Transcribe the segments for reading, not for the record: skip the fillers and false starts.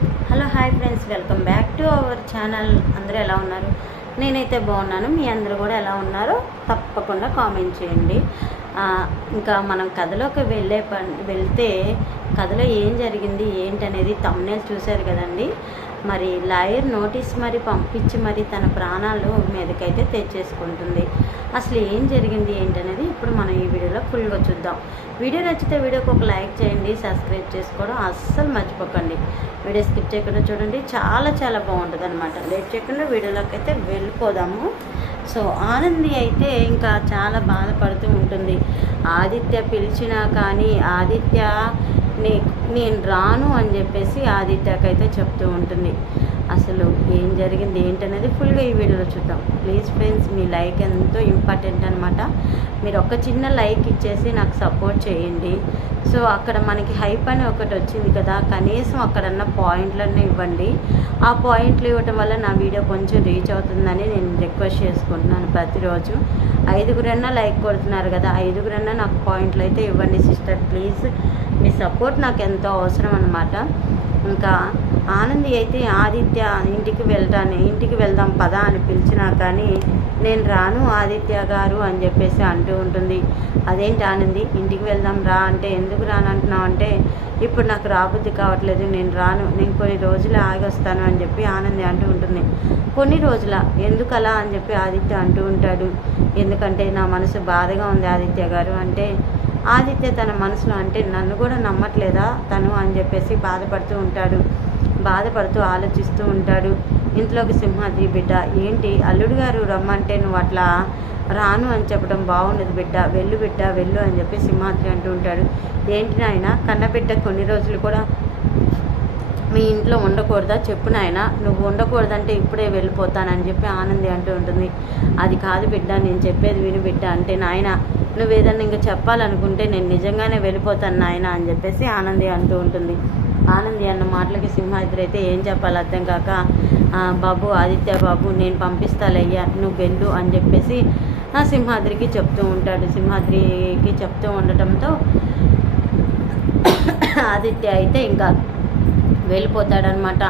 Hello hi friends, welcome back to our channel. అందరూ ఎలా ఉన్నారు? నేనైతే బాగున్నాను. మీ అందరూ కూడా ఎలా ఉన్నారో తప్పకుండా కామెంట్ చేయండి. ఇంకా మనం కథలోకి వెళ్తే కథలో ఏం జరిగింది ఏంటనేది థంబ్నెయిల్ చూశారు కదండి. మరి లాయర్ నోటీస్ మరి పంపించి మరి తన ప్రాణాలు మీదకైతే తెచ్చేసుకుంటుంది. అసలు ఏం జరిగింది ఏంటనేది ఇప్పుడు మనం ఈ వీడియోలో ఫుల్గా చూద్దాం. వీడియో నచ్చితే వీడియోకి ఒక లైక్ చేయండి, సబ్స్క్రైబ్ చేసుకోవడం అస్సలు మర్చిపోకండి. వీడియో స్కిప్ చేయకుండా చూడండి, చాలా చాలా బాగుంటుంది అనమాట. లేట్ చేయకుండా వీడియోలోకి అయితే వెళ్ళిపోదాము. సో ఆనంది అయితే ఇంకా చాలా బాధపడుతూ ఉంటుంది. ఆదిత్య పిలిచినా కానీ ఆదిత్య నేను రాను అని చెప్పేసి ఆదిత్యకైతే చెప్తూ ఉంటుంది. అసలు ఏం జరిగింది ఏంటనేది ఫుల్గా ఈ వీడియోలో చూద్దాం. ప్లీజ్ ఫ్రెండ్స్, మీ లైక్ ఎంతో ఇంపార్టెంట్ అనమాట. మీరు ఒక చిన్న లైక్ ఇచ్చేసి నాకు సపోర్ట్ చేయండి. సో అక్కడ మనకి హైప్ అని ఒకటి వచ్చింది కదా, కనీసం అక్కడన్న పాయింట్లన్నీ ఇవ్వండి. ఆ పాయింట్లు ఇవ్వటం వల్ల నా వీడియో కొంచెం రీచ్ అవుతుందని నేను రిక్వెస్ట్ చేసుకుంటున్నాను. ప్రతిరోజు 5గురన్నా లైక్ కొడుతున్నారు కదా, 5గురన్నా నాకు పాయింట్లు అయితే ఇవ్వండి సిస్టర్. ప్లీజ్, మీ సపోర్ట్ నాకు ఎంతో అవసరం అనమాట. ఇంకా ఆనంది అయితే ఆదిత్య ఇంటికి వెళ్దాం పదా అని పిలిచినా కానీ నేను రాను ఆదిత్య గారు అని చెప్పేసి అంటూ ఉంటుంది. అదేంటి ఆనంది, ఇంటికి వెళ్దాం రా అంటే ఎందుకు రానంటున్నావు అంటే, ఇప్పుడు నాకు రాబుద్ది కావట్లేదు, నేను రాను, నేను కొన్ని రోజులు ఆగొస్తాను అని చెప్పి ఆనంది అంటూ ఉంటుంది. కొన్ని రోజుల ఎందుకు అలా అని చెప్పి ఆదిత్య అంటూ ఉంటాడు. ఎందుకంటే నా మనసు బాధగా ఉంది ఆదిత్య గారు అంటే, ఆదిత్య తన మనసులో అంటే నన్ను కూడా నమ్మట్లేదా తను అని చెప్పేసి బాధపడుతూ ఆలోచిస్తూ ఉంటాడు. ఇంట్లోకి సింహాద్రి బిడ్డ, ఏంటి అల్లుడు గారు రమ్మంటే నువ్వు అట్లా రాను అని చెప్పడం బాగుండదు బిడ్డ, వెళ్ళు అని చెప్పి సింహాద్రి అంటూ ఉంటాడు. ఏంటి నాయన, కన్నబిడ్డ కొన్ని రోజులు కూడా మీ ఇంట్లో ఉండకూడదా చెప్పు నాయన, నువ్వు ఉండకూడదంటే ఇప్పుడే వెళ్ళిపోతానని చెప్పి ఆనంది అంటూ ఉంటుంది. అది కాదు బిడ్డ, నేను చెప్పేది విను బిడ్డ అంటే, నాయన నువ్వు ఏదన్నా ఇంకా చెప్పాలనుకుంటే నేను నిజంగానే వెళ్ళిపోతాను నాయన అని చెప్పేసి ఆనంది అంటూ ఉంటుంది. ఆనంది అన్న మాటలకి సింహాద్రి అయితే ఏం చెప్పాలి అర్థం కాక, బాబు ఆదిత్య బాబు నేను పంపిస్తాలయ్యా నువ్వు వెళ్ళు అని చెప్పేసి సింహాద్రికి చెప్తూ ఉంటాడు. సింహాద్రికి చెప్తూ ఉండటంతో ఆదిత్య అయితే ఇంకా వెళ్ళిపోతాడనమాట.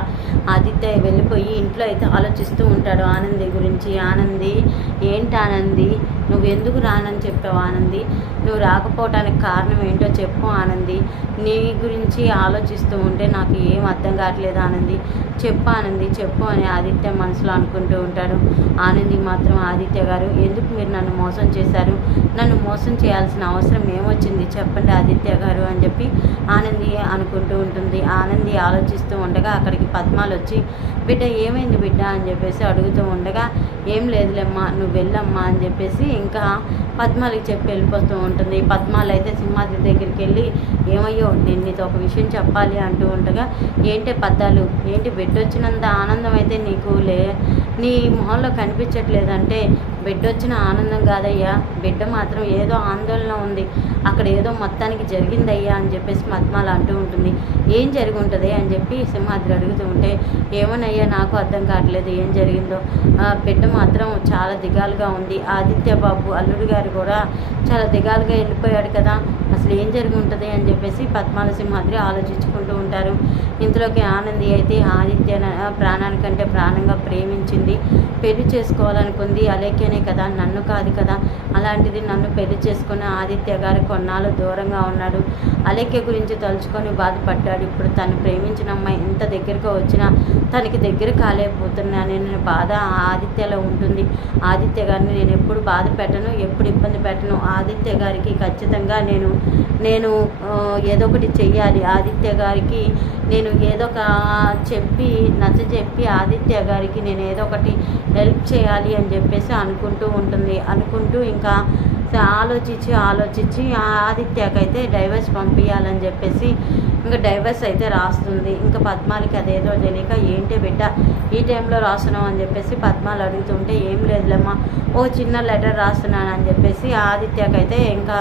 ఆదిత్య వెళ్ళిపోయి ఇంట్లో అయితే ఆలోచిస్తూ ఉంటాడు ఆనంది గురించి. ఆనంది, ఏంటి ఆనంది, నువ్వు ఎందుకు రానని చెప్పావు ఆనంది, నువ్వు రాకపోవటానికి కారణం ఏంటో చెప్పు ఆనంది, నీ గురించి ఆలోచిస్తూ ఉంటే నాకు ఏం అర్థం కావట్లేదు ఆనంది, చెప్పు అని ఆదిత్య మనసులో అనుకుంటూ ఉంటాడు. ఆనంది మాత్రం, ఆదిత్య గారు ఎందుకు మీరు నన్ను మోసం చేశారు, నన్ను మోసం చేయాల్సిన అవసరం ఏమొచ్చింది చెప్పండి ఆదిత్య గారు అని చెప్పి ఆనంది అనుకుంటూ ఉంటుంది. ఆనంది ఆలోచిస్తూ ఉండగా అక్కడికి పద్మాలు వచ్చి, బిడ్డ ఏమైంది బిడ్డ అని చెప్పేసి అడుగుతూ ఉండగా, ఏం లేదులేమ్మా నువ్వు వెళ్ళమ్మా అని చెప్పేసి ఇంకా పద్మాలకి చెప్పి వెళ్ళిపోతూ ఉంటుంది. పద్మాలు అయితే సింహాద్రి దగ్గరికి వెళ్ళి, ఏమయ్యో నేను నీతో ఒక విషయం చెప్పాలి అంటూ ఉండగా, ఏంటి పద్దాలు, ఏంటి బిడ్డ వచ్చినంత ఆనందం అయితే నీకు నీ మొహంలో కనిపించట్లేదంటే, బిడ్డ వచ్చిన ఆనందం కాదయ్యా, బిడ్డ మాత్రం ఏదో ఆందోళన ఉంది, అక్కడ ఏదో మొత్తానికి జరిగిందయ్యా అని చెప్పేసి పద్మాలు అంటూ ఉంటుంది. ఏం జరిగి ఉంటుంది అని చెప్పి సింహాద్రి అడుగుతూ ఉంటే, ఏమోనయ్యా నాకు అర్థం కావట్లేదు ఏం జరిగిందో, బిడ్డ మాత్రం చాలా దిగాలుగా ఉంది, ఆదిత్య బాబు అల్లుడు గారు కూడా చాలా దిగాలుగా వెళ్ళిపోయాడు కదా, అసలు ఏం జరిగి ఉంటుంది అని చెప్పేసి పద్మాల సింహాద్రి ఆలోచించుకుంటూ ఉంటారు. ఇంతలోకి ఆనంది అయితే ఆదిత్య ప్రాణానికంటే ప్రాణంగా ప్రేమించింది, పెళ్లి చేసుకోవాలనుకుంది అలేఖ్యనే కదా, నన్ను కాదు కదా, అలాంటిది నన్ను పెళ్లి చేసుకున్న ఆదిత్య గారు కొన్నాళ్ళు దూరంగా ఉన్నాడు, అలేఖ్య గురించి తలుచుకొని బాధపడ్డాడు. ఇప్పుడు తను ప్రేమించిన అమ్మాయి ఇంత దగ్గరగా వచ్చినా తనకి దగ్గర కాలేకపోతున్నాననే బాధ ఆదిత్యలో ఉంటుంది. ఆదిత్య గారిని నేను ఎప్పుడు బాధ పెట్టను, ఎప్పుడు ఇబ్బంది పెట్టను, ఆదిత్య గారికి ఖచ్చితంగా నేను ఏదో ఒకటి చెయ్యాలి, ఆదిత్య గారికి నేను ఏదో ఒక నచ్చజెప్పి ఆదిత్య గారికి నేను ఏదో ఒకటి హెల్ప్ చేయాలి అని చెప్పేసి అనుకుంటూ ఇంకా ఆలోచించి ఆదిత్యకైతే డైవర్స్ పంపించాలని చెప్పేసి ఇంకా డైవర్స్ అయితే రాస్తుంది. ఇంకా పద్మాలకి అదేదో తెలియక, ఏంటి బిడ్డ ఈ టైంలో రాస్తున్నావు అని చెప్పేసి పద్మాలు అడుగుతుంటే, ఏం లేదులేమ్మా ఓ చిన్న లెటర్ రాస్తున్నాను అని చెప్పేసి ఆదిత్యకైతే ఇంకా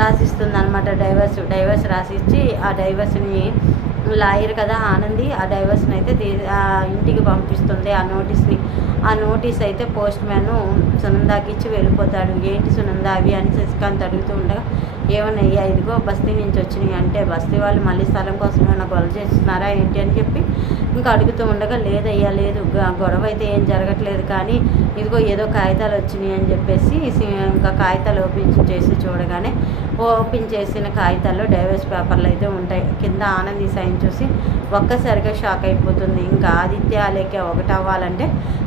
రాసిస్తుంది అనమాట. డైవర్స్ రాసిచ్చి ఆ డైవర్స్ని లాయర్ కదా ఆనంది, ఆ డైవర్స్ని అయితే ఇంటికి పంపిస్తుంది. ఆ నోటీస్ అయితే పోస్ట్ మ్యాన్ సునందాకి ఇచ్చి వెళ్ళిపోతాడు. ఏంటి సునంద అవి అని శశికాంత్ అడుగుతూ ఉండగా, ఏమన్నయ్యా ఇదిగో బస్తీ నుంచి వచ్చినాయి అంటే బస్తీ వాళ్ళు మళ్ళీ స్థలం కోసం ఏమైనా గొడవ చేస్తున్నారా ఏంటి అని చెప్పి ఇంకా అడుగుతూ ఉండగా లేదయ్యా లేదు గొడవ అయితే ఏం జరగట్లేదు కానీ ఇదిగో ఏదో కాగితాలు వచ్చినాయి అని చెప్పేసి ఇంకా కాగితాలు ఓపెన్ చేసి చూడగానే ఓపెన్ చేసిన కాగితాల్లో డైవర్స్ పేపర్లు అయితే ఉంటాయి. కింద ఆనంది సైన్ చూసి ఒక్కసారిగా షాక్ అయిపోతుంది. ఇంకా ఆదిత్య అలేఖ్య ఒకటి అవ్వాలంటే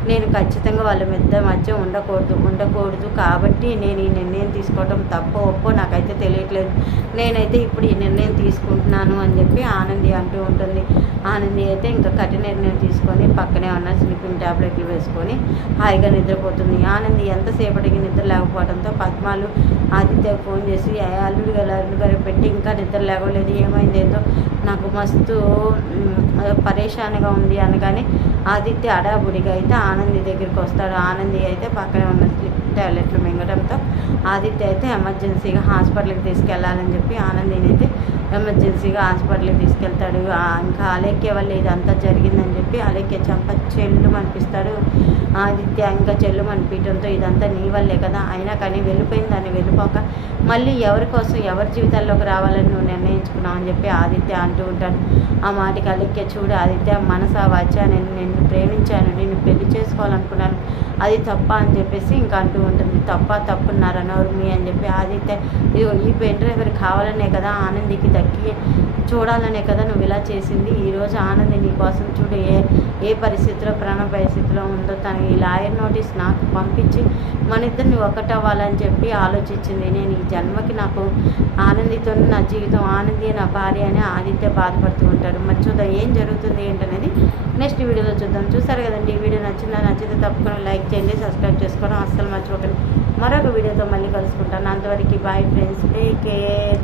నేను ఖచ్చితంగా వాళ్ళ మధ్య ఉండకూడదు కాబట్టి నేను ఈ నిర్ణయం తీసుకోవడం తప్పో ఒప్పో నాకైతే తెలియట్లేదు. నేనైతే ఇప్పుడు ఈ నిర్ణయం తీసుకుంటున్నాను అని చెప్పి ఆనంది అంటూ ఉంటుంది. ఆనంది అయితే ఇంకా కఠిన నిర్ణయం తీసుకొని పక్కనే ఉన్న స్లీపింగ్ ట్యాబ్లెట్లు వేసుకొని హాయిగా నిద్రపోతుంది. ఆనంది ఎంతసేపటికి నిద్ర లేకపోవడంతో పద్మాలు ఆదిత్య ఫోన్ చేసి అల్లుడు గారు పెట్టి ఇంకా నిద్ర లేవలేదు, ఏమైందేదో నాకు మస్తు పరేషాన్గా ఉంది అనగానే ఆదిత్య అడాబుడిగా అయితే ఆనంది దగ్గరికి వస్తాడు. ఆనంది అయితే పక్కనే ఉన్న స్లిప్ టాబ్లెట్లు మింగడంతో ఆదిత్య అయితే ఎమర్జెన్సీగా హాస్పిటల్కి తీసుకెళ్లాలని చెప్పి ఆనందిని అయితే ఎమర్జెన్సీగా హాస్పిటల్కి తీసుకెళ్తాడు. ఇంకా అలేఖ్య వల్ల ఇదంతా జరిగిందని చెప్పి అలేఖ్య చంప చెల్లు అనిపిస్తాడు. ఆదిత్య ఇంకా చెల్లు అనిపించడంతో ఇదంతా నీ వల్లే కదా, అయినా కానీ వెళ్ళిపోయిన దాన్ని వెళ్ళిపోక మళ్ళీ ఎవరి కోసం ఎవరి జీవితాల్లోకి రావాలని నువ్వు నిర్ణయించుకున్నావు అని చెప్పి ఆదిత్య అంటూ ఉంటాడు. ఆ మాటకి అలేఖ్య చూడు ఆదిత్య మనసా వాచా నేను నిన్ను ప్రేమించాను, నిన్ను పెళ్లి చేసుకోవాలనుకున్నాను, అది తప్ప అని చెప్పేసి ఇంకా అంటూ ఉంటుంది. తప్పున్నారు నోర్మి అని చెప్పి ఆదిత్య ఈ పెన్ డ్రైవర్ కావాలనే కదా ఆనందికి దక్కి చూడాలనే కదా నువ్వు ఇలా చేసింది. ఈరోజు ఆనంది నీ కోసం చూడు ఏ పరిస్థితిలో ప్రాణ పరిస్థితిలో ఉందో తను ఈ లాయర్ నోటీస్ నాకు పంపించి మన ఇద్దరిని ఒకటవ్వాలని చెప్పి ఆలోచించింది. నేను ఈ జన్మకి నాకు ఆనందితో నా జీవితం ఆనంది నా భార్య అని ఆదిత్య బాధపడుతూ ఉంటాడు. మరి చూద్దాం ఏం జరుగుతుంది ఏంటనేది నెక్స్ట్ వీడియోలో చూద్దాం. చూసారు కదండి, ఈ వీడియో నచ్చితే తప్పకుండా లైక్ చేయండి, సబ్స్క్రైబ్ చేసుకోవడం అస్సలు మర్చిపోకండి. మరొక వీడియోతో మళ్ళీ కలుసుకుంటాను. అంతవరకు బాయ్ ఫ్రెండ్స్, టేక్ కేర్.